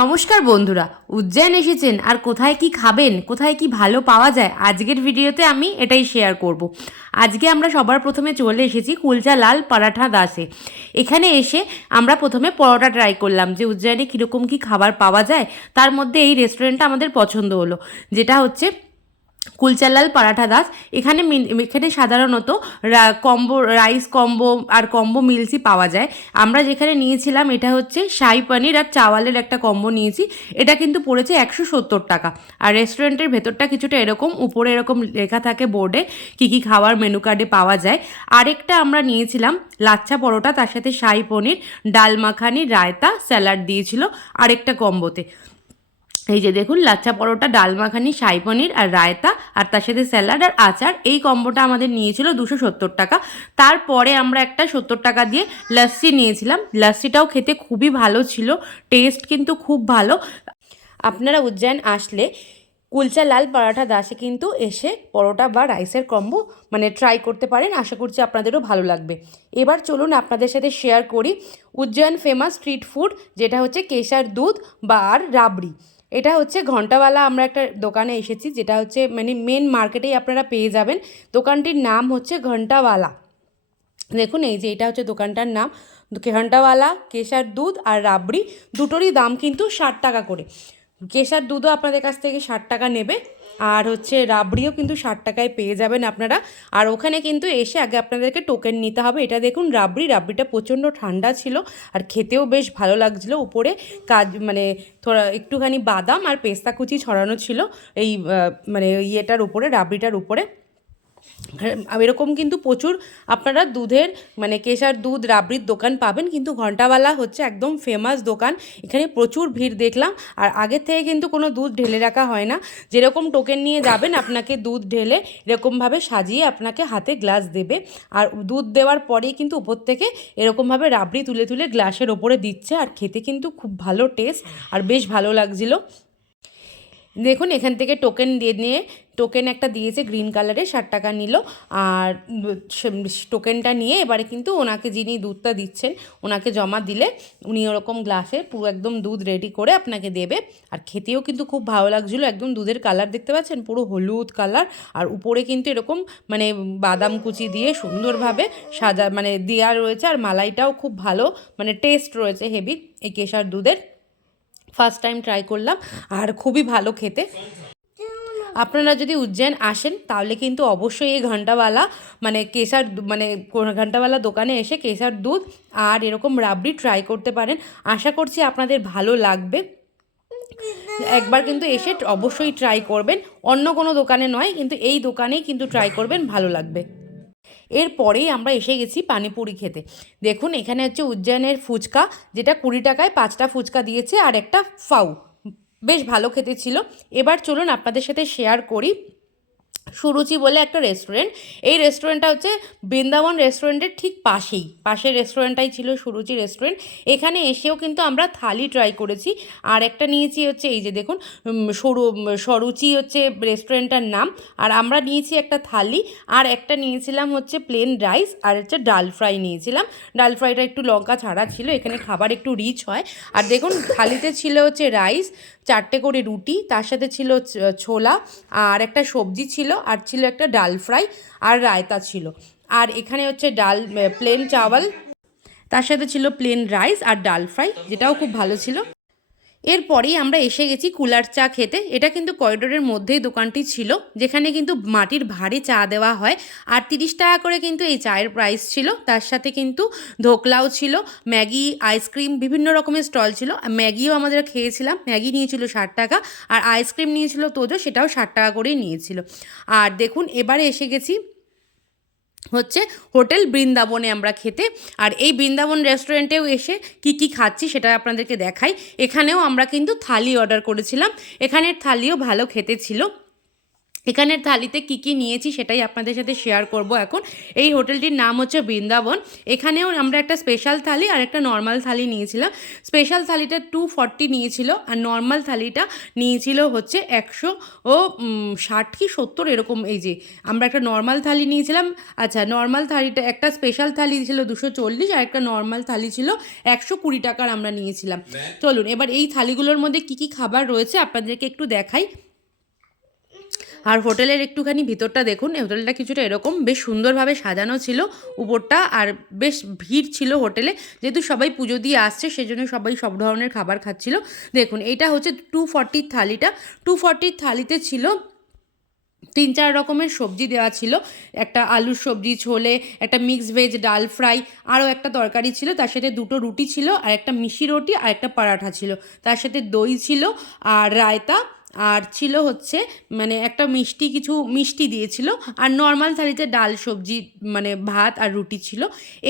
নমস্কার বন্ধুরা, উজ্জয়ন এসেছেন আর কোথায় কি খাবেন, কোথায় কি ভালো পাওয়া যায়, আজকের ভিডিওতে আমি এটাই শেয়ার করব। আজকে আমরা সবার প্রথমে চলে এসেছি কুলচা লাল পরাঠা দাসে এখানে এসে আমরা প্রথমে পরোটা ট্রাই করলাম, যে উজ্জয়নে কীরকম কি খাবার পাওয়া যায়, তার মধ্যে এই রেস্টুরেন্টটা আমাদের পছন্দ হলো, যেটা হচ্ছে কুলচালাল পারাঠা দাস, এখানে এখানে সাধারণত কম্বো, রাইস কম্বো আর কম্বো মিলসই পাওয়া যায়। আমরা যেখানে নিয়েছিলাম এটা হচ্ছে শাহি পনির আর চাওয়ালের একটা কম্বো নিয়েছি। এটা কিন্তু পড়েছে একশো সত্তর টাকা। আর রেস্টুরেন্টের ভেতরটা কিছুটা এরকম, উপরে এরকম লেখা থাকে বোর্ডে কী কী খাওয়ার মেনু কার্ডে পাওয়া যায়। আরেকটা আমরা নিয়েছিলাম লাচ্ছা পরোটা, তার সাথে শাহি পনির, ডাল মাখানি, রায়তা, স্যালাড দিয়েছিল আরেকটা কম্বোতে। এই যে দেখুন, লাচ্ছা পরোটা, ডাল মাখানি, শাহি পনির আর রায়তা, আর তার সাথে স্যালাড আর আচার, এই কম্বোটা আমাদের নিয়েছিল দুশো সত্তর টাকা। তারপরে আমরা একটা সত্তর টাকা দিয়ে লস্যি নিয়েছিলাম। লস্যিটাও খেতে খুবই ভালো ছিল টেস্ট কিন্তু খুব ভালো। আপনারা উজ্জয়ন আসলে কুলচা লাল পরাঠা দাসে কিন্তু এসে পরোটা বা রাইসের কম্বো মানে ট্রাই করতে পারেন। আশা করছি আপনাদেরও ভালো লাগবে। এবার চলুন আপনাদের সাথে শেয়ার করি উজ্জয়ন ফেমাস স্ট্রিট ফুড যেটা হচ্ছে কেশার দুধ বা আর রাবড়ি। এটা হচ্ছে ঘন্টাওয়ালা আমরা একটা দোকানে এসেছি, যেটা হচ্ছে মানে মেন মার্কেটেই আপনারা পেয়ে যাবেন। দোকানটির নাম হচ্ছে ঘন্টাওয়ালা দেখুন, এই যে এটা হচ্ছে দোকানটার নাম। ঘন্টাওয়ালা কেশার দুধ আর রাবড়ি, দুটোরই দাম কিন্তু ষাট টাকা করে। কেশার দুধও আপনাদের কাছ থেকে ষাট টাকা নেবে। আর হচ্ছে রাবড়িও কিন্তু ষাট টাকায় পেয়ে যাবেন আপনারা। আর ওখানে কিন্তু এসে আগে আপনাদেরকে টোকেন নিতে হবে। এটা দেখুন, রাবড়ি, রাবড়িটা প্রচণ্ড ঠান্ডা ছিল আর খেতেও বেশ ভালো লাগছিল। উপরে কাজ মানে থোড়া একটুখানি বাদাম আর পেস্তা কুচি ছড়ানো ছিল। এই মানে ইয়েটার উপরে, রাবড়িটার উপরে। এরকম কিন্তু প্রচুর আপনারা দুধের মানে কেশার দুধ, রাবড়ির দোকান পাবেন। কিন্তু ঘন্টাওয়ালা হচ্ছে একদম ফেমাস দোকান। এখানে প্রচুর ভিড় দেখলাম। আর আগের থেকে কিন্তু কোনো দুধ ঢেলে রাখা হয় না। যেরকম টোকেন নিয়ে যাবেন, আপনাকে দুধ ঢেলে এরকমভাবে সাজিয়ে আপনাকে হাতে গ্লাস দেবে। আর দুধ দেওয়ার পরেই কিন্তু উপর থেকে এরকমভাবে রাবড়ি তুলে তুলে গ্লাসের ওপরে দিচ্ছে। আর খেতে কিন্তু খুব ভালো টেস্ট আর বেশ ভালো লাগছিল। দেখুন, এখান থেকে টোকেন দিয়ে নিয়ে টোকেন একটা দিয়েছে গ্রিন কালারের ষাট টাকা নিল। আর টোকেনটা নিয়ে এবারে কিন্তু ওনাকে যিনি দুধটা দিচ্ছেন, ওনাকে জমা দিলে উনি ওরকম গ্লাসে পুরো একদম দুধ রেডি করে আপনাকে দেবে। আর খেতেও কিন্তু খুব ভালো লাগছিল, একদম দুধের কালার দেখতে পাচ্ছেন? পুরো হলুদ কালার আর উপরে কিন্তু এরকম মানে বাদাম কুচি দিয়ে সুন্দরভাবে সাজা মানে দেওয়া রয়েছে। আর মালাইটাও খুব ভালো মানে টেস্ট রয়েছে হেভি এই কেশার দুধের। ফার্স্ট টাইম ট্রাই করলাম, আর খুবই ভালো খেতে। আপনারা যদি উজ্জয়ন আসেন, তাহলে কিন্তু অবশ্যই এই ঘন্টাওয়ালা মানে কেশার মানে ঘন্টাওয়ালা দোকানে এসে কেশার দুধ আর এরকম রাবড়ি ট্রাই করতে পারেন। আশা করছি আপনাদের ভালো লাগবে। একবার কিন্তু এসে অবশ্যই ট্রাই করবেন। অন্য কোনো দোকানে নয়, কিন্তু এই দোকানেই কিন্তু ট্রাই করবেন, ভালো লাগবে। এরপরেই আমরা এসে গেছি পানিপুরি খেতে। দেখুন, এখানে হচ্ছে উজ্জয়নের ফুচকা, যেটা কুড়ি টাকায় পাঁচটা ফুচকা দিয়েছে আর একটা ফাউ। বেশ ভালো খেতে ছিল। এবার চলুন আপনাদের সাথে শেয়ার করি। সুরুচি বলে একটা রেস্টুরেন্ট এই রেস্টুরেন্টটা হচ্ছে বৃন্দাবন রেস্টুরেন্টের ঠিক পাশেই। পাশের রেস্টুরেন্টটাই ছিল সুরুচি রেস্টুরেন্ট এখানে এসেও কিন্তু আমরা থালি ট্রাই করেছি। আর একটা নিয়েছি হচ্ছে এই যে দেখুন সরু, সরুচি হচ্ছে রেস্টুরেন্টটার নাম। আর আমরা নিয়েছি একটা থালি। আর একটা নিয়েছিলাম হচ্ছে প্লেন রাইস আর হচ্ছে ডাল ফ্রাই নিয়েছিলাম। ডাল ফ্রাইটা একটু লঙ্কা ছাড়া ছিল, এখানে খাবার একটু রিচ হয়। আর দেখুন, থালিতে ছিল হচ্ছে রাইস চারটে করে রুটি, তার সাথে ছিল ছোলা। আর একটা সবজি ছিল আর ছিল একটা ডাল ফ্রাই আর রায়তা ছিল। আর এখানে হচ্ছে ডাল প্লেন চাওয়াল, তার সাথে ছিল প্লেন রাইস আর ডাল ফ্রাই, যেটাও খুব ভালো ছিল। এরপরেই আমরা এসে গেছি কুলার চা খেতে। এটা কিন্তু করিডোরের মধ্যেই দোকানটি ছিল, যেখানে কিন্তু মাটির ভারী চা দেওয়া হয়। আর তিরিশ টাকা করে কিন্তু এই চায়ের প্রাইস ছিল। তার সাথে কিন্তু ধোকলাও ছিল, ম্যাগি, আইসক্রিম, বিভিন্ন রকমের স্টল ছিল। ম্যাগিও আমাদের খেয়েছিলাম। ম্যাগি নিয়েছিল ষাট টাকা আর আইসক্রিম নিয়েছিল তোজো, সেটাও ষাট টাকা করেই নিয়েছিল। আর দেখুন, এবারে এসে গেছি হচ্ছে হোটেল বৃন্দাবনে আমরা খেতে। আর এই বৃন্দাবন রেস্টুরেন্টেও এসে কি কি খাচ্ছি সেটা আপনাদেরকে দেখাই। এখানেও আমরা কিন্তু থালি অর্ডার করেছিলাম। এখানের থালিও ভালো খেতে ছিল। এখানের থালিতে কি কি নিয়েছি সেটাই আপনাদের সাথে শেয়ার করব এখন। এই হোটেলটির নাম হচ্ছে বৃন্দাবন। এখানেও আমরা একটা স্পেশাল থালি আর একটা নর্মাল থালি নিয়েছিলাম। স্পেশাল থালিটা টু ফর্টি নিয়েছিল আর নর্মাল থালিটা নিয়েছিল হচ্ছে একশো ও ষাট কি সত্তর এরকম এই যে। আমরা একটা নর্মাল থালি নিয়েছিলাম। আচ্ছা নর্মাল থালিটা একটা স্পেশাল থালি ছিল দুশো চল্লিশ আর একটা নর্মাল থালি ছিল একশো কুড়ি টাকার আমরা নিয়েছিলাম। চলুন এবার এই থালিগুলোর মধ্যে কি কি খাবার রয়েছে আপনাদেরকে একটু দেখাই। আর হোটেলের একটুখানি ভিতরটা দেখুন হোটেলটা কিছুটা এরকম বেশ সুন্দরভাবে সাজানো ছিল উপরটা আর বেশ ভিড় ছিল হোটেলে। যেহেতু সবাই পুজো দিয়ে আসছে, সেজন্য সবাই সব ধরনের খাবার খাচ্ছিল। দেখুন, এইটা হচ্ছে টু ফর্টির থালিটা। টু ফর্টির থালিতে ছিল তিন চার রকমের সবজি দেওয়া ছিল। একটা আলুর সবজি, ছোলে, একটা মিক্স ভেজ ডাল ফ্রাই, আরও একটা তরকারি ছিল, তার সাথে দুটো রুটি ছিল, আর একটা মিশি রুটি, আর একটা পরাঠা ছিল। তার সাথে দই ছিল আর রায়তা আর ছিল হচ্ছে মানে একটা মিষ্টি কিছু, মিষ্টি দিয়েছিল, আর নর্মাল থালিতে ডাল, সবজি মানে ভাত আর রুটি ছিল।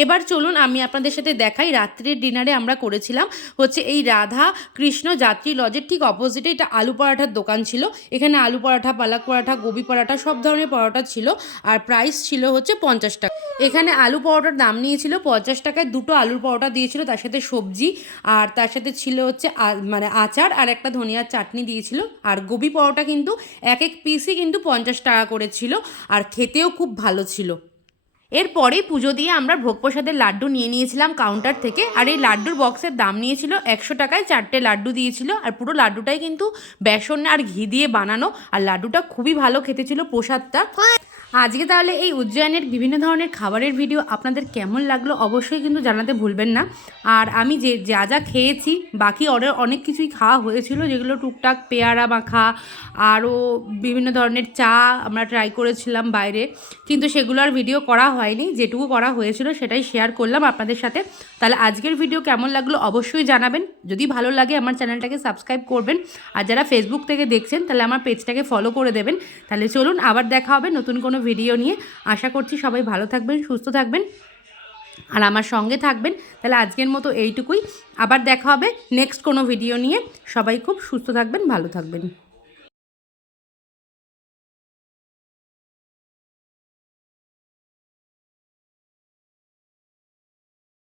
এবার চলুন আমি আপনাদের সাথে দেখাই, রাত্রের ডিনারে আমরা করেছিলাম হচ্ছে এই রাধা কৃষ্ণ যাত্রী লজের ঠিক অপোজিটে এটা আলু পরাঠার দোকান ছিল। এখানে আলু পরাঠা, পালাক পরাঠা, গোবি পরাঠা, সব ধরনের পরোটা ছিল, আর প্রাইস ছিল হচ্ছে পঞ্চাশ টাকা। এখানে আলু পরোটার দাম নিয়েছিল পঞ্চাশ টাকায়, দুটো আলুর পরোটা দিয়েছিল, তার সাথে সবজি, আর তার সাথে ছিল হচ্ছে মানে আচার, আর একটা ধনিয়ার চাটনি দিয়েছিল আর গোবি পরোটা কিন্তু এক এক পিসই কিন্তু পঞ্চাশ টাকা করে ছিল আর খেতেও খুব ভালো ছিল। এরপরেই পুজো দিয়ে আমরা ভোগ প্রসাদের লাড্ডু নিয়ে নিয়েছিলাম কাউন্টার থেকে আর এই লাড্ডুর বক্সের দাম নিয়েছিল একশো টাকায় চারটে লাড্ডু দিয়েছিল আর পুরো লাড্ডুটাই কিন্তু বেসন আর ঘি দিয়ে বানানো আর লাড্ডুটা খুবই ভালো খেতে ছিল প্রসাদটা। আজকে তাহলে এই উজ্জয়নের বিভিন্ন ধরনের খাবারের ভিডিও আপনাদের কেমন লাগল অবশ্যই কিন্তু জানাতে ভুলবেন না। আর আমি যে, যা যা খেয়েছি, বাকি অর্ডার অনেক কিছুই খাওয়া হয়েছিল, যেগুলো টুকটাক পেয়ারা মাখা, আরও বিভিন্ন ধরনের চা আমরা ট্রাই করেছিলাম বাইরে। কিন্তু সেগুলো আর ভিডিও করা হয়নি, যেটুকু করা হয়েছিল সেটাই শেয়ার করলাম আপনাদের সাথে। তাহলে আজকের ভিডিও কেমন লাগল অবশ্যই জানাবেন। যদি ভালো লাগে আমার চ্যানেলটাকে সাবস্ক্রাইব করবেন। আর যারা ফেসবুক থেকে দেখছেন, তাহলে আমার পেজটাকে ফলো করে দেবেন। তাহলে চলুন আবার দেখা হবে নতুন কোনো ভিডিও নিয়ে আশা করছি সবাই ভালো থাকবেন, সুস্থ থাকবেন আর আমার সঙ্গে থাকবেন। তাহলে আজকের মতো এইটুকুই। আবার দেখা হবে নেক্সট কোনো ভিডিও নিয়ে। সবাই খুব সুস্থ থাকবেন, ভালো থাকবেন।